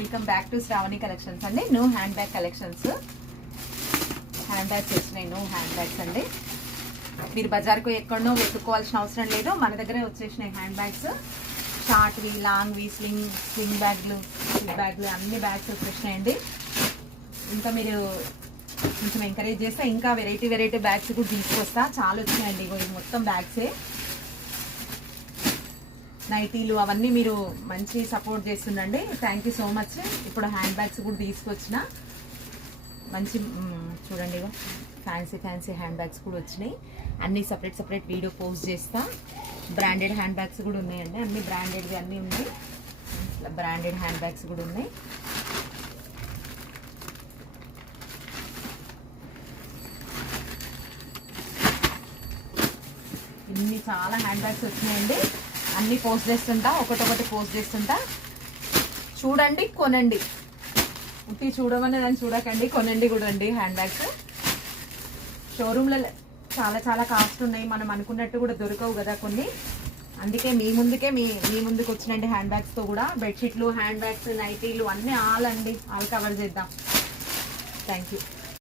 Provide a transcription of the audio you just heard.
Welcome back to Sravani collections అండి. New hand bag collections. Hand bags వచ్చినాయి, new hand bags అండి. మీరు బజార్కు ఎక్కడనో వెతుక్కోవాల్సిన అవసరం లేదు, మన దగ్గరే వచ్చేసినాయి హ్యాండ్ బ్యాగ్స్. షార్ట్వి, లాంగ్వి, స్వింగ్ బ్యాగ్లు, బ్యాగ్లు అన్ని బ్యాగ్స్ వచ్చేసినాయండి. ఇంకా మీరు కొంచెం ఎంకరేజ్ చేస్తే ఇంకా వెరైటీ బ్యాగ్స్ కూడా తీసుకొస్తా. చాలా వచ్చినాయండి, ఇవి మొత్తం బ్యాగ్సే. నైటీలు అవన్నీ మీరు మంచి సపోర్ట్ చేస్తుండండి. Thank you so much. ఇప్పుడు హ్యాండ్ బ్యాగ్స్ కూడా తీసుకొచ్చిన మంచి చూడండి, ఫ్యాన్సీ హ్యాండ్ బ్యాగ్స్ కూడా వచ్చినాయి. అన్ని సపరేట్ వీడియో పోస్ట్ చేస్తా. బ్రాండెడ్ హ్యాండ్ బ్యాగ్స్ కూడా ఉన్నాయండి, అన్ని బ్రాండెడ్వి అన్నీ ఉన్నాయి. బ్రాండెడ్ హ్యాండ్ బ్యాగ్స్ కూడా ఉన్నాయి. ఇన్ని చాలా హ్యాండ్ బ్యాగ్స్ వచ్చినాయండి. అన్నీ పోస్ట్ చేస్తుంటా, ఒకటొకటి పోస్ట్ చేస్తుంటా. చూడండి, కొనండి. ఇంటి చూడమని దాన్ని చూడకండి, కొనండి కూడా అండి. హ్యాండ్ బ్యాగ్స్ షోరూమ్లో చాలా కాస్ట్ ఉన్నాయి, మనం అనుకున్నట్టు కూడా దొరకవు కదా కొన్ని. అందుకే మీ ముందుకు వచ్చినండి హ్యాండ్ బ్యాగ్స్తో కూడా. బెడ్షీట్లు, హ్యాండ్ బ్యాగ్స్, నైటీలు అన్నీ ఆల్ కవర్ చేద్దాం. Thank you.